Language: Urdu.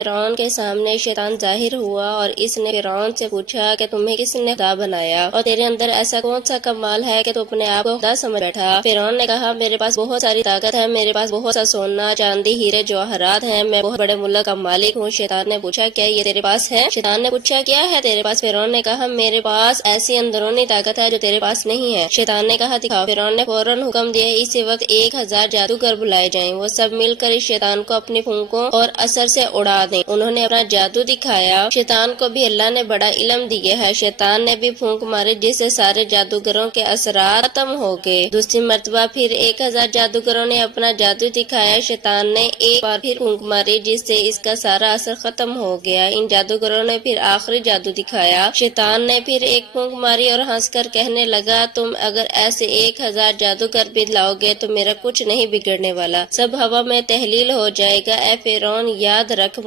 فرعون کے سامنے شیطان ظاہر ہوا اور اس نے فرعون سے پوچھا کہ تمہیں کس نے خدا بنایا اور تیرے اندر ایسا کون سا کمال ہے کہ تو اپنے آپ کو خدا سمجھ بیٹھا۔ فرعون نے کہا میرے پاس بہت ساری طاقت ہے، میرے پاس بہت سا سونا چاندی ہیرے جواہرات ہیں، میں بہت بڑے ملک کا مالک ہوں۔ شیطان نے پوچھا کیا یہ تیرے پاس ہے؟ شیطان نے پوچھا کیا ہے تیرے پاس؟ فرعون نے کہا میرے پاس ایسی اندرونی طاقت ہے جو تیرے پاس نہیں ہے۔ شیطان نے کہا دکھاؤ۔ فرعون نے فوراً حکم دیا اسی وقت 1000 جادوگر بلائے جائیں، وہ سب مل کر اس شیطان کو اپنی پھونکوں اور اثر سے اڑا دیں۔ انہوں نے اپنا جادو دکھایا۔ شیطان کو بھی اللہ نے بڑا علم دیا ہے، شیطان نے بھی پھونک ماری جس سے سارے جادوگروں کے اثرات ختم ہو گئے۔ دوسری مرتبہ پھر 1000 جادوگروں نے اپنا جادو دکھایا، شیطان نے ایک بار پھر پھونک ماری جس سے اس کا سارا اثر ختم ہو گیا۔ ان جادوگروں نے پھر آخری جادو دکھایا، شیطان نے پھر ایک پھونک ماری اور ہنس کر کہنے لگا تم اگر ایسے 1000 جادوگر بھی لاؤ گے تو میرا کچھ نہیں بگڑنے والا، سب ہوا میں تحلیل ہو جائے گا۔ اے فرعون یاد رکھ